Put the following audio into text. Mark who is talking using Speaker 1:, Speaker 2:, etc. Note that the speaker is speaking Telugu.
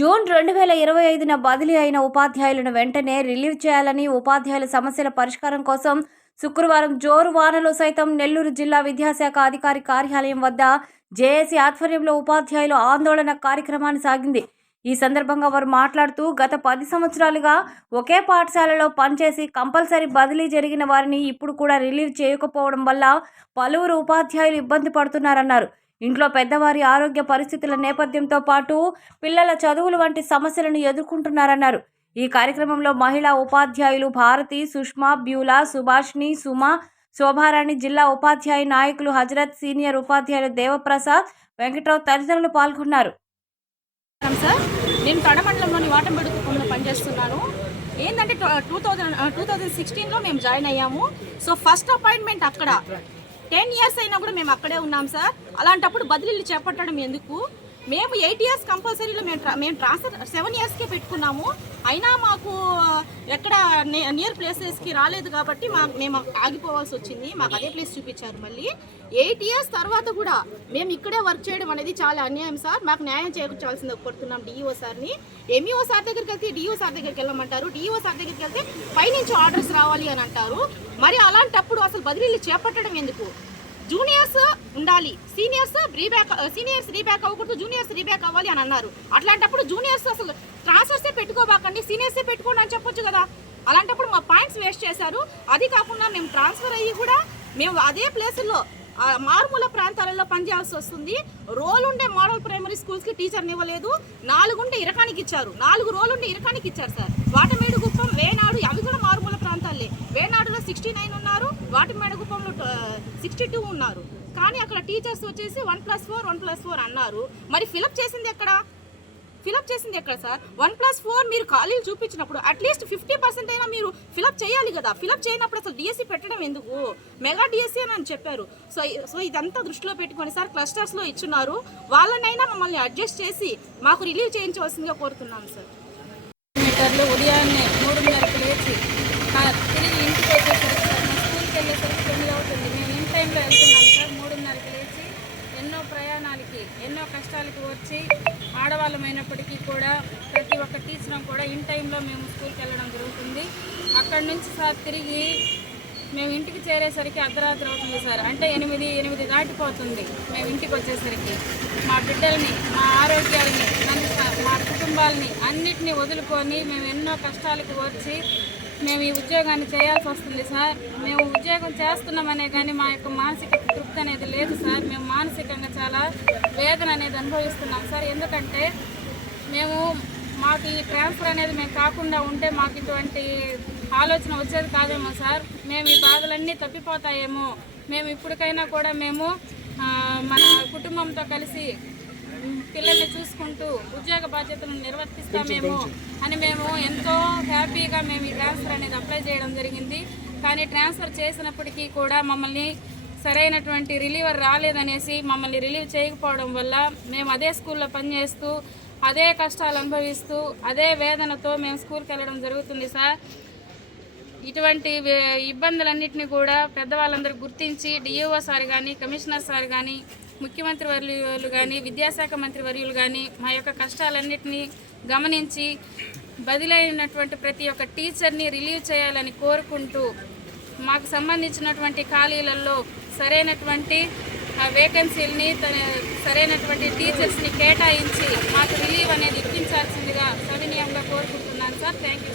Speaker 1: జూన్ రెండు వేల ఇరవై ఐదున బదిలీ అయిన ఉపాధ్యాయులను వెంటనే రిలీవ్ చేయాలని ఉపాధ్యాయుల సమస్యల పరిష్కారం కోసం శుక్రవారం జోరు వానలో సైతం నెల్లూరు జిల్లా విద్యాశాఖ అధికారి కార్యాలయం వద్ద జేఏసీ ఆధ్వర్యంలో ఉపాధ్యాయులు ఆందోళన కార్యక్రమాన్ని సాగింది. ఈ సందర్భంగా వారు మాట్లాడుతూ గత పది సంవత్సరాలుగా ఒకే పాఠశాలలో పనిచేసి కంపల్సరీ బదిలీ జరిగిన వారిని ఇప్పుడు కూడా రిలీవ్ చేయకపోవడం వల్ల పలువురు ఉపాధ్యాయులు ఇబ్బంది పడుతున్నారన్నారు. ఇంట్లో పెద్దవారి ఆరోగ్య పరిస్థితుల నేపథ్యంతో పాటు పిల్లల చదువులు వంటి సమస్యలను ఎదుర్కొంటున్నారన్నారు. ఈ కార్యక్రమంలో మహిళా ఉపాధ్యాయులు భారతి సుష్మా బ్యూలా సుభాష్ని సుమ శోభారాణి జిల్లా ఉపాధ్యాయ నాయకులు హజరత్ సీనియర్ ఉపాధ్యాయులు దేవప్రసాద్ వెంకట్రావు తదితరులు పాల్గొన్నారు.
Speaker 2: సార్. నేను తడమండలంలోని వాటంబెడు కుప్పంలో పనిచేస్తున్నాను. ఏంటంటే టూ థౌజండ్ టూ థౌజండ్ సిక్స్టీన్లో మేము జాయిన్ అయ్యాము. సో ఫస్ట్ అపాయింట్మెంట్ అక్కడ. టెన్ ఇయర్స్ అయినా కూడా మేము అక్కడే ఉన్నాం సార్. అలాంటప్పుడు బదిలీలు చేపట్టడం ఎందుకు? మేము ఎయిట్ ఇయర్స్ కంపల్సరీలో మేము ట్రా- మేము ట్రాన్స్ఫర్ సెవెన్ ఇయర్స్కే పెట్టుకున్నాము. అయినా మాకు ఎక్కడ నియర్ ప్లేసెస్కి రాలేదు కాబట్టి మా మేము ఆగిపోవాల్సి వచ్చింది. మాకు అదే ప్లేస్ చూపించారు మళ్ళీ. ఎయిట్ ఇయర్స్ తర్వాత కూడా మేము ఇక్కడే వర్క్ చేయడం అనేది చాలా అన్యాయం సార్. మాకు న్యాయం చేకూర్చాల్సింది కోరుతున్నాం డిఈఓ సార్ని. ఎంఈఓ సార్ దగ్గరికి వెళ్తే డిఈఓ సార్ దగ్గరికి వెళ్ళమంటారు. డిఈఓ సార్ దగ్గరికి వెళ్తే పైనుంచి ఆర్డర్స్ రావాలి అని అంటారు. మరి అలాంటప్పుడు అసలు బదిలీలు చేపట్టడం ఎందుకు? అవ్వాలి సీనియర్స్ రీబ్యాక్ సీనియర్స్ రీబ్యాక్ అవ్వకూడదు జూనియర్స్ రీబ్యాక్ అవ్వాలి అని అన్నారు. అట్లాంటప్పుడు జూనియర్స్ అసలు ట్రాన్స్ఫర్సే పెట్టుకోబాకండి సీనియర్సే పెట్టుకోండి అని చెప్పొచ్చు కదా. అలాంటప్పుడు మా పాయింట్స్ వేస్ట్ చేశారు. అది కాకుండా మేము ట్రాన్స్ఫర్ అయ్యి కూడా మేము అదే ప్లేసుల్లో మారుమూల ప్రాంతాలలో పనిచేయాల్సి వస్తుంది. రోల్ ఉండే మోడల్ ప్రైమరీ స్కూల్స్కి టీచర్ని ఇవ్వలేదు. నాలుగుండే ఇరకానికి ఇచ్చారు. నాలుగు రోల్ ఉండే ఇరకానికి ఇచ్చారు సార్. వాటమేడు గుప్పం వేనాడు అవి కూడా మారుమూల ప్రాంతాలే. వేనాడులో సిక్స్టీ నైన్ ఉన్నారు. వాటమేడు గుప్పంలో సిక్స్టీ టూ ఉన్నారు. కానీ అక్కడ టీచర్స్ వచ్చేసి one plus four one plus four అన్నారు. మరి ఫిలప్ చేసింది ఎక్కడ? ఫిలప్ చేసింది ఎక్కడ సార్? వన్ ప్లస్ ఫోర్ మీరు ఖాళీలు చూపించినప్పుడు అట్లీస్ట్ ఫిఫ్టీ పర్సెంట్ అయినా మీరు ఫిలప్ చేయాలి కదా. ఫిలప్ చేయనప్పుడు అసలు డిఎస్సి పెట్టడం ఎందుకు? మెగా డిఎస్సి అని అని చెప్పారు. సో సో ఇదంతా దృష్టిలో పెట్టుకొని సార్ క్లస్టర్స్లో ఇచ్చున్నారు. వాళ్ళనైనా మమ్మల్ని అడ్జస్ట్ చేసి మాకు రిలీవ్ చేయించవలసిందిగా కోరుతున్నాం సార్.
Speaker 3: మీటర్లు ఉదయాన్నే మూడున్నరకు లేచి ఆ, తిరిగి ఇంటికి వచ్చేసరికి సార్ మా స్కూల్కి వెళ్ళేసరికి తొమ్మిది అవుతుంది మేము ఇన్ టైంలో వెళ్తున్నాం సార్. మూడున్నరకి లేచి ఎన్నో ప్రయాణాలకి ఎన్నో కష్టాలకి వచ్చి ఆడవాళ్ళమైనప్పటికీ కూడా ప్రతి ఒక్క టీచర్ కూడా ఇన్ టైంలో మేము స్కూల్కి వెళ్ళడం జరుగుతుంది. అక్కడి నుంచి సార్ తిరిగి మేము ఇంటికి చేరేసరికి అర్ధరాత్రి అవుతుంది సార్. అంటే ఎనిమిది ఎనిమిది దాటిపోతుంది మేము ఇంటికి వచ్చేసరికి. మా బిడ్డల్ని మా ఆరోగ్యాలని మా కుటుంబాలని అన్నిటినీ వదులుకొని మేము ఎన్నో కష్టాలకు వచ్చి మేము ఈ ఉద్యోగాన్ని చేయాల్సి వస్తుంది సార్. మేము ఉద్యోగం చేస్తున్నామనే కానీ మా యొక్క మానసిక తృప్తి అనేది లేదు సార్. మేము మానసికంగా చాలా వేదన అనేది అనుభవిస్తున్నాం సార్. ఎందుకంటే మేము మాకు ఈ ట్రాన్స్ఫర్ అనేది మేము కాకుండా ఉంటే మాకు ఇటువంటి ఆలోచన వచ్చేది కాదేమో సార్. మేము ఈ బాధలన్నీ తప్పిపోతాయేమో. మేము ఇప్పటికైనా కూడా మేము మన కుటుంబంతో కలిసి పిల్లల్ని చూసుకుంటూ ఉద్యోగ బాధ్యతలను నిర్వర్తిస్తామేమో అని మేము ఎంతో హ్యాపీగా మేము ఈ ట్రాన్స్ఫర్ అనేది అప్లై చేయడం జరిగింది. కానీ ట్రాన్స్ఫర్ చేసినప్పటికీ కూడా మమ్మల్ని సరైనటువంటి రిలీవర్ రాలేదనేసి మమ్మల్ని రిలీవ్ చేయకపోవడం వల్ల మేము అదే స్కూల్లో పనిచేస్తూ అదే కష్టాలు అనుభవిస్తూ అదే వేదనతో మేము స్కూల్కి వెళ్ళడం జరుగుతుంది సార్. ఇటువంటి వే- ఇబ్బందులన్నింటినీ కూడా పెద్దవాళ్ళందరూ గుర్తించి డిఓ సార్ కానీ కమిషనర్ సార్ కానీ ముఖ్యమంత్రి వర్యులు కానీ విద్యాశాఖ మంత్రి వర్యులు కానీ మా యొక్క కష్టాలన్నింటినీ గమనించి బదిలైనటువంటి ప్రతి ఒక్క టీచర్ని రిలీవ్ చేయాలని కోరుకుంటూ మాకు సంబంధించినటువంటి ఖాళీలలో సరైనటువంటి ఆ వేకెన్సీలని తన సరైనటువంటి టీచర్స్ని కేటాయించి మాకు రిలీవ్ అనేది ఇప్పించాల్సిందిగా సవినీయంగా కోరుకుంటున్నాను సార్. Thank you